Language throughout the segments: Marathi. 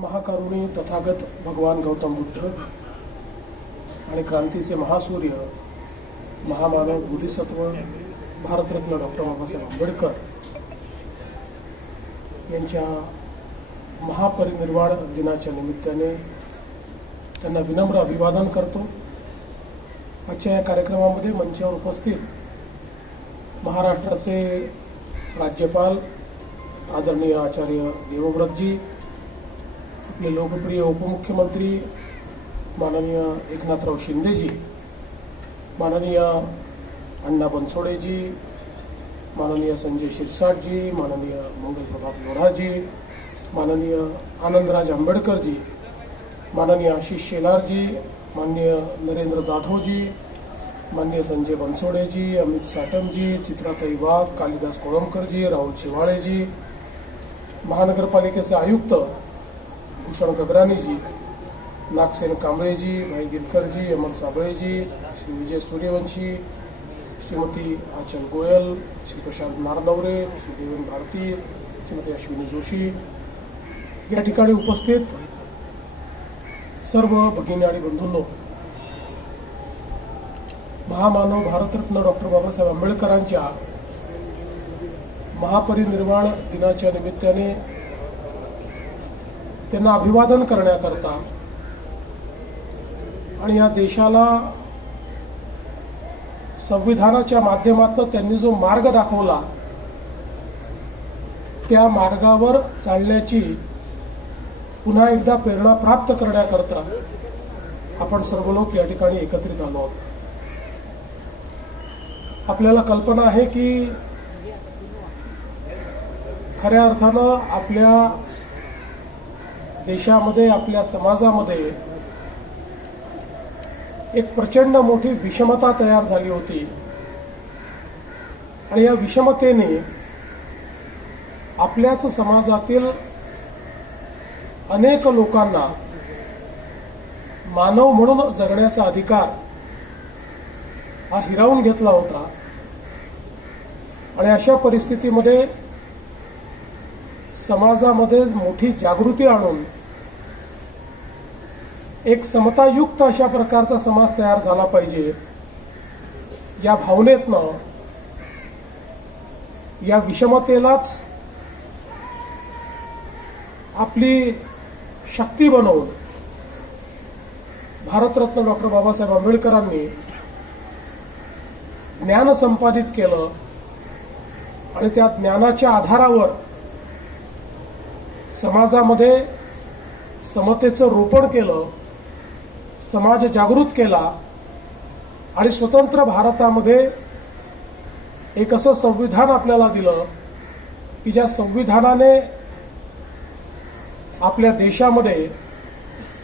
महाकरुणी तथागत भगवान गौतम बुद्ध आणि क्रांतीचे महासूर्य महामानव बोधिसत्व भारतरत्न डॉक्टर बाबासाहेब आंबेडकर यांच्या महापरिनिर्वाण दिनाच्या निमित्ताने त्यांना विनम्र अभिवादन करतो। आजच्या या कार्यक्रमामध्ये मंचावर उपस्थित महाराष्ट्राचे राज्यपाल आदरणीय आचार्य देवव्रतजी, आपले लोकप्रिय उपमुख्यमंत्री माननीय एकनाथराव शिंदेजी, माननीय अण्णा बनसोडेजी, माननीय संजय शिरसाटजी, माननीय मंगलप्रभात लोढाजी, माननीय आनंदराज आंबेडकरजी, माननीय आशिष शेलारजी, माननीय नरेंद्र जाधवजी, माननीय संजय बनसोडेजी, अमित साटमजी, चित्राताई वाघ, कालिदास कोळंबकरजी, राहुल शिवाळेजी, महानगरपालिकेचे आयुक्त भूषण गगरानीजी, नागसेन कांबळेजी, भाई गिरकरजी, अमर साबळेजी, श्री विजय सूर्यवंशी, श्रीमती आचल गोयल, श्री प्रशांत नारनवरे, श्री देवेन भारती, श्रीमती अश्विनी जोशी, या ठिकाणी उपस्थित सर्व भगिनी आणि बंधूंनो, महामानव भारतरत्न डॉक्टर बाबासाहेब आंबेडकरांच्या महापरिनिर्वाण दिनाच्या निमित्ताने त्यांना अभिवादन करण्याकरता आणि या देशाला संविधानाच्या माध्यमातून त्यांनी जो मार्ग दाखवला त्या मार्गावर चालण्याची पुन्हा एकदा प्रेरणा प्राप्त करण्याकरता आपण सर्व लोक या ठिकाणी एकत्रित आलो आहोत। आपल्याला कल्पना आहे की खऱ्या अर्थानं आपल्या देशामध्ये, आपल्या समाजामध्ये एक प्रचंड मोठी विषमता तयार झाली होती आणि या विषमतेने आपल्याच समाजातील अनेक लोकांना मानव म्हणून जगण्याचा अधिकार हा हिरावून घेतला होता आणि अशा परिस्थितीमध्ये समाजामध्ये मोठी जागृती आणून एक समतायुक्त अशा प्रकारचा समाज तयार झाला पाहिजे या भावनेतनं या विषमतेलाच आपली शक्ती बनवून भारतरत्न डॉक्टर बाबासाहेब आंबेडकरांनी ज्ञान संपादित केलं आणि त्या ज्ञानाच्या आधारावर समाजामध्ये समतेचं रोपण केलं, समाज जागृत केला आणि स्वतंत्र भारतामध्ये एक असं संविधान आपल्याला दिलं की ज्या संविधानाने आपल्या देशामध्ये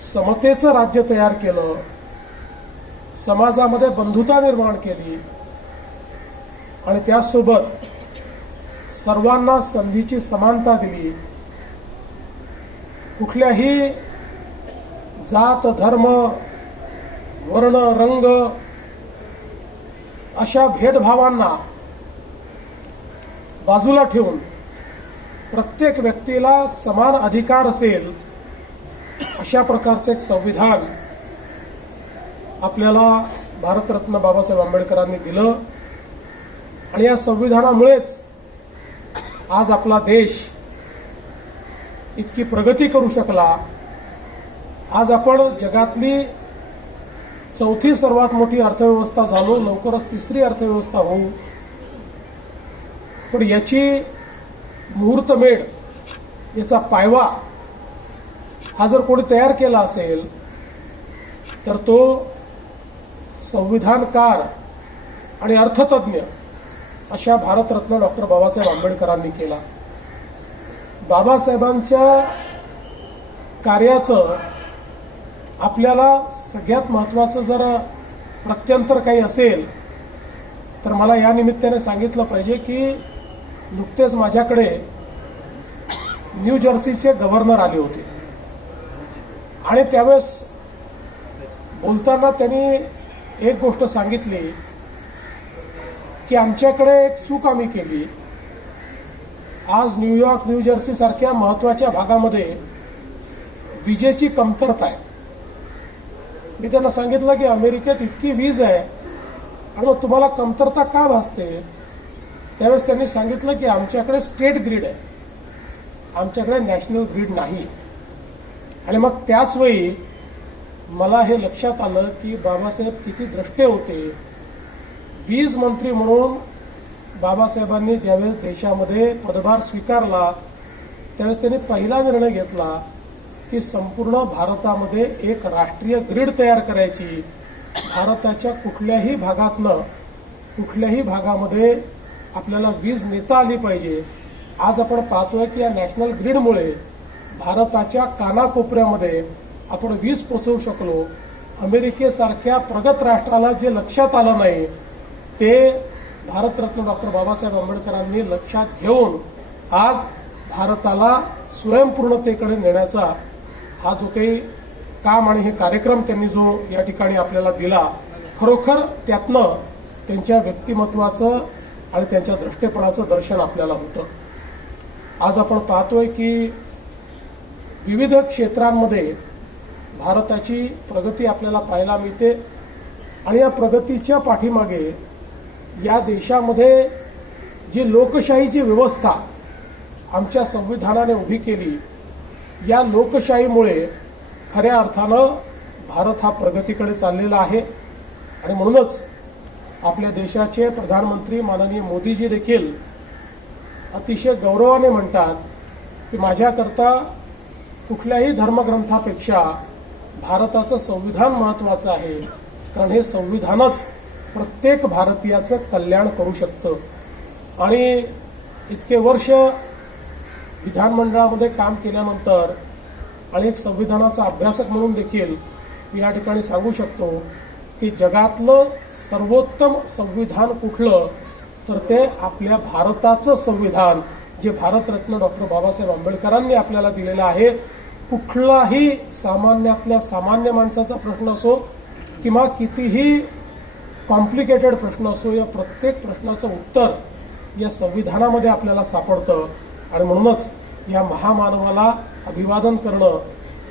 समतेचं राज्य तयार केलं, समाजामध्ये बंधुता निर्माण केली आणि त्यासोबत सर्वांना संधीची समानता दिली। कुठल्याही जात, धर्म, वर्ण, रंग अशा भेदभावांना बाजूला ठेवून प्रत्येक व्यक्तीला समान अधिकार असेल अशा प्रकारचे एक संविधान आपल्याला भारतरत्न बाबासाहेब आंबेडकरांनी दिलं आणि या संविधानामुळेच आज आपला देश इतकी प्रगती करू शकला। आज आपण जगातली चौथी सर्वात मोठी अर्थव्यवस्था झालो, लवकरच तिसरी अर्थव्यवस्था होऊ। पण याची मुहूर्तमेढ, याचा पायवा हा जर कोणी तयार केला असेल तर तो संविधानकार आणि अर्थतज्ञ अशा भारतरत्न डॉक्टर बाबासाहेब आंबेडकरांनी केला। बाबासाहेबांच्या कार्याचं आपल्याला सगळ्यात महत्त्वाचं जर प्रत्यंतर काही असेल तर मला या निमित्ताने सांगितलं पाहिजे की नुकतेच माझ्याकडे न्यू जर्सीचे गव्हर्नर आले होते आणि त्यावेळेस बोलताना त्यांनी एक गोष्ट सांगितली की आमच्याकडे एक चूक आम्ही केली। आज न्यूयॉर्क, न्यू जर्सी सारख्या महत्त्वाच्या भागामध्ये विजेची कमतरता आहे. मी त्यांना सांगितलं की अमेरिकेत इतकी वीज आहे आणि मग तुम्हाला कमतरता का भासते. त्यावेळेस त्यांनी सांगितलं की आमच्याकडे स्टेट ग्रीड आहे, आमच्याकडे नॅशनल ग्रीड नाही. आणि मग त्याच वेळी मला हे लक्षात आलं की बाबासाहेब किती द्रष्टे होते. वीज मंत्री म्हणून बाबासाहेबांनी ज्यावेळेस देशामध्ये पदभार स्वीकारला त्यावेळेस त्यांनी पहिला निर्णय घेतला की संपूर्ण भारतामध्ये एक राष्ट्रीय ग्रीड तयार करायची. भारताच्या कुठल्याही भागामध्ये आपल्याला वीज नेता आली पाहिजे. आज आपण पाहतोय की या नॅशनल ग्रीडमुळे भारताच्या कानाकोपऱ्यामध्ये आपण वीज पोहोचवू शकलो. अमेरिकेसारख्या प्रगत राष्ट्राला जे लक्षात आलं नाही ते भारतरत्न डॉक्टर बाबासाहेब आंबेडकरांनी लक्षात घेऊन आज भारताला स्वयंपूर्णतेकडे नेण्याचा हा जो काही काम आणि हे कार्यक्रम त्यांनी जो या ठिकाणी आपल्याला दिला, खरोखर त्यातनं त्यांच्या व्यक्तिमत्वाचं आणि त्यांच्या दृष्टेपणाचं दर्शन आपल्याला होतं. आज आपण पाहतोय की विविध क्षेत्रांमध्ये भारताची प्रगती आपल्याला पाहायला मिळते आणि या प्रगतीच्या पाठीमागे या देशामध्ये जी लोकशाहीची व्यवस्था आमच्या संविधानाने उभी केली, या लोकशाहीमुळे खऱ्या अर्थानं भारत हा प्रगतीकडे चाललेला आहे. आणि म्हणूनच आपल्या देशाचे प्रधानमंत्री माननीय मोदीजी देखील अतिशय गौरवाने म्हणतात की माझ्याकरता कुठल्याही धर्मग्रंथापेक्षा भारताचं संविधान महत्वाचं आहे, कारण हे संविधानच प्रत्येक भारतीयाचं कल्याण करू शकतं. आणि इतके वर्ष विधानमंडळामध्ये काम केल्यानंतर आणि एक संविधानाचा अभ्यासक म्हणून देखील या ठिकाणी सांगू शकतो की जगातलं सर्वोत्तम संविधान कुठलं तर ते आपल्या भारताचं संविधान जे भारतरत्न डॉक्टर बाबासाहेब आंबेडकरांनी आपल्याला दिलेलं आहे. कुठलाही सामान्यातल्या सामान्य माणसाचा प्रश्न असो किंवा कितीही कॉम्प्लिकेटेड प्रश्न असो, या प्रत्येक प्रश्नाचं उत्तर या संविधानामध्ये आपल्याला सापडतं. आणि म्हणूनच या महामानवाला अभिवादन करणं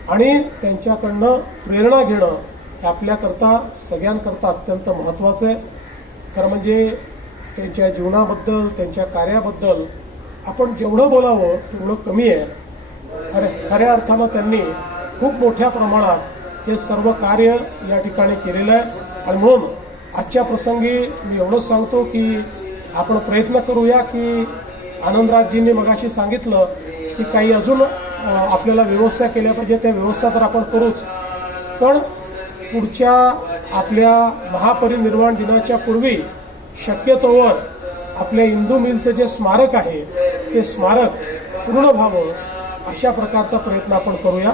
आणि त्यांच्याकडनं प्रेरणा घेणं हे आपल्याकरता सगळ्यांकरता अत्यंत महत्त्वाचं आहे. खरं म्हणजे त्यांच्या जीवनाबद्दल त्यांच्या कार्याबद्दल आपण जेवढं बोलावं तेवढं कमी आहे. खऱ्या अर्थानं त्यांनी खूप मोठ्या प्रमाणात हे सर्व कार्य या ठिकाणी केलेलं आहे. आणि म्हणून आजच्या प्रसंगी मी एवढंच सांगतो की आपण प्रयत्न करूया की आनंदराजजींनी मगाशी सांगितलं की काही अजून आपल्याला व्यवस्था केल्या पाहिजे, त्या व्यवस्था तर आपण करूच, पण पुढच्या आपल्या महापरिनिर्वाण दिनाच्या पूर्वी शक्यतोवर आपल्या इंदू मिलचं जे स्मारक आहे ते स्मारक पूर्ण व्हावं अशा प्रकारचा प्रयत्न आपण करूया.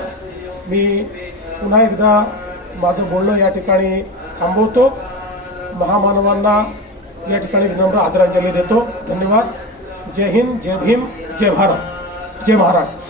मी पुन्हा एकदा माझं बोलणं या ठिकाणी थांबवतो. महामानवांना या ठिकाणी विनम्र आदरांजली देतो. धन्यवाद. जय हिंद, जय भीम, जय भारत, जय महाराष्ट्र.